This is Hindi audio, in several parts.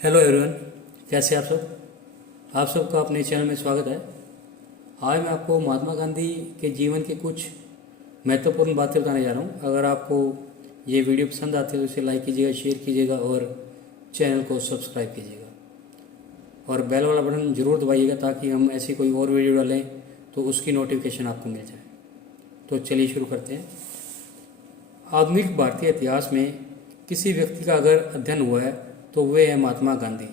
हेलो एवरीवन, कैसे आप सब। आप सबका अपने चैनल में स्वागत है। आज मैं आपको महात्मा गांधी के जीवन के कुछ महत्वपूर्ण बातें बताने जा रहा हूँ। अगर आपको ये वीडियो पसंद आती है तो इसे लाइक कीजिएगा, शेयर कीजिएगा और चैनल को सब्सक्राइब कीजिएगा और बेल वाला बटन ज़रूर दबाइएगा ताकि हम ऐसी कोई और वीडियो डालें तो उसकी नोटिफिकेशन आपको मिल जाए। तो चलिए शुरू करते हैं। आधुनिक भारतीय इतिहास में किसी व्यक्ति का अगर अध्ययन हुआ है तो वे है महात्मा गांधी।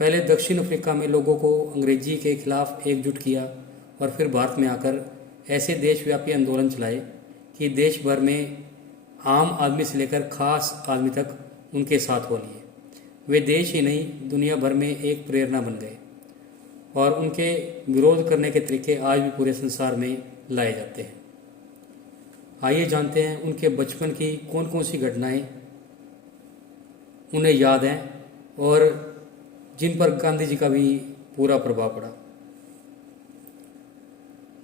पहले दक्षिण अफ्रीका में लोगों को अंग्रेजी के खिलाफ एकजुट किया और फिर भारत में आकर ऐसे देशव्यापी आंदोलन चलाए कि देश भर में आम आदमी से लेकर खास आदमी तक उनके साथ हो लिए। वे देश ही नहीं दुनिया भर में एक प्रेरणा बन गए और उनके विरोध करने के तरीके आज भी पूरे संसार में लाए जाते हैं। आइए जानते हैं उनके बचपन की कौन कौन सी घटनाएं उन्हें याद हैं और जिन पर गांधी जी का भी पूरा प्रभाव पड़ा।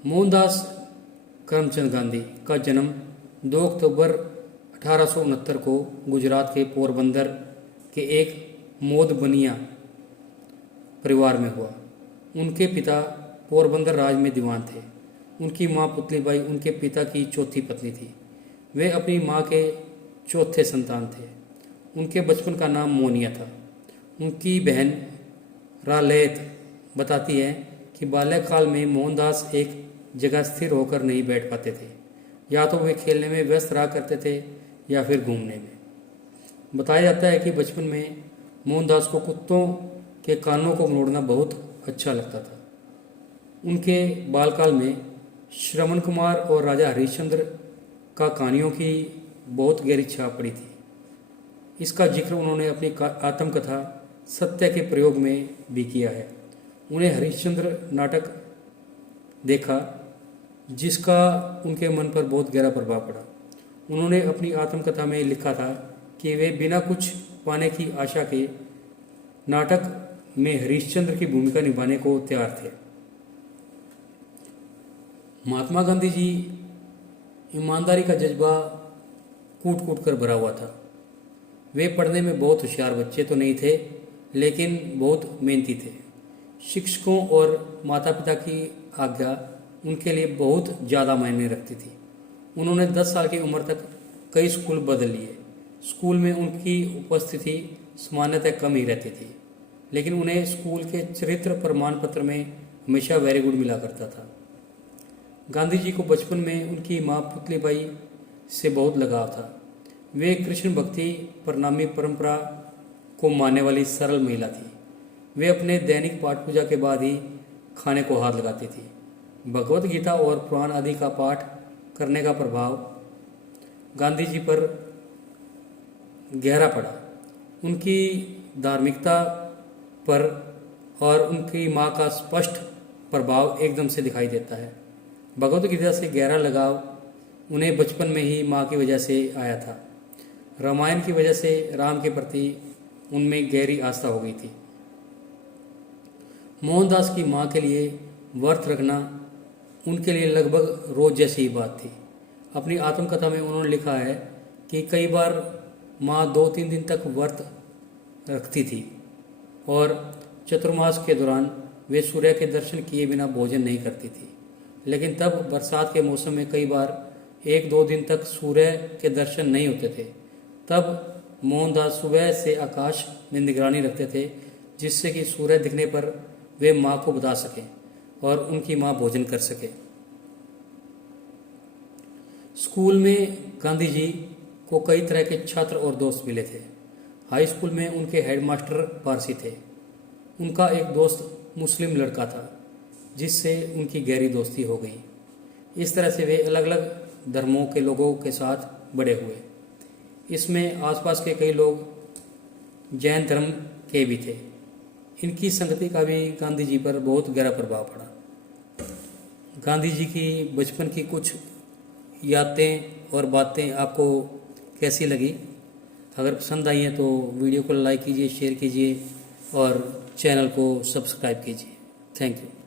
मोहनदास करमचंद गांधी का जन्म 2 अक्टूबर 1869 को गुजरात के पोरबंदर के एक मोदबनिया परिवार में हुआ। उनके पिता पोरबंदर राज में दीवान थे। उनकी मां पुतलीबाई उनके पिता की चौथी पत्नी थी। वे अपनी मां के चौथे संतान थे। उनके बचपन का नाम मोनिया था। उनकी बहन रालेत बताती है कि बाल्यकाल में मोहनदास एक जगह स्थिर होकर नहीं बैठ पाते थे। या तो वे खेलने में व्यस्त रहा करते थे या फिर घूमने में। बताया जाता है कि बचपन में मोहनदास को कुत्तों के कानों को मोड़ना बहुत अच्छा लगता था। उनके बालकाल में श्रवण कुमार और राजा हरिश्चंद्र का कहानियों की बहुत गहरी छाप पड़ी थी। इसका जिक्र उन्होंने अपनी आत्मकथा सत्य के प्रयोग में भी किया है। उन्हें हरिश्चंद्र नाटक देखा जिसका उनके मन पर बहुत गहरा प्रभाव पड़ा। उन्होंने अपनी आत्मकथा में लिखा था कि वे बिना कुछ पाने की आशा के नाटक में हरिश्चंद्र की भूमिका निभाने को तैयार थे। महात्मा गांधी जी ईमानदारी का जज्बा कूट कूट कर भरा हुआ था। वे पढ़ने में बहुत होशियार बच्चे तो नहीं थे लेकिन बहुत मेहनती थे। शिक्षकों और माता पिता की आज्ञा उनके लिए बहुत ज़्यादा मायने रखती थी। उन्होंने 10 साल की उम्र तक कई स्कूल बदल लिए। स्कूल में उनकी उपस्थिति सामान्यतः कम ही रहती थी लेकिन उन्हें स्कूल के चरित्र प्रमाण पत्र में हमेशा वेरी गुड मिला करता था। गांधी जी को बचपन में उनकी माँ पुतलीबाई से बहुत लगाव था। वे कृष्ण भक्ति प्रणामी परंपरा को मानने वाली सरल महिला थी। वे अपने दैनिक पाठ पूजा के बाद ही खाने को हाथ लगाती थी। भगवत गीता और पुराण आदि का पाठ करने का प्रभाव गांधी जी पर गहरा पड़ा। उनकी धार्मिकता पर और उनकी माँ का स्पष्ट प्रभाव एकदम से दिखाई देता है। भगवत गीता से गहरा लगाव उन्हें बचपन में ही माँ की वजह से आया था। रामायण की वजह से राम के प्रति उनमें गहरी आस्था हो गई थी। मोहनदास की माँ के लिए व्रत रखना उनके लिए लगभग रोज जैसी ही बात थी। अपनी आत्मकथा में उन्होंने लिखा है कि कई बार माँ 2-3 दिन तक व्रत रखती थी और चतुर्मास के दौरान वे सूर्य के दर्शन किए बिना भोजन नहीं करती थी। लेकिन तब बरसात के मौसम में कई बार 1-2 दिन तक सूर्य के दर्शन नहीं होते थे। तब मोहनदास सुबह से आकाश में निगरानी रखते थे जिससे कि सूर्य दिखने पर वे माँ को बता सकें और उनकी माँ भोजन कर सके। स्कूल में गांधी जी को कई तरह के छात्र और दोस्त मिले थे। हाई स्कूल में उनके हेडमास्टर पारसी थे। उनका एक दोस्त मुस्लिम लड़का था जिससे उनकी गहरी दोस्ती हो गई। इस तरह से वे अलग अलग धर्मों के लोगों के साथ बड़े हुए। इसमें आसपास के कई लोग जैन धर्म के भी थे। इनकी संगति का भी गांधी जी पर बहुत गहरा प्रभाव पड़ा। गांधी जी की बचपन की कुछ यादें और बातें आपको कैसी लगी? अगर पसंद आई हैं तो वीडियो को लाइक कीजिए, शेयर कीजिए और चैनल को सब्सक्राइब कीजिए। Thank you.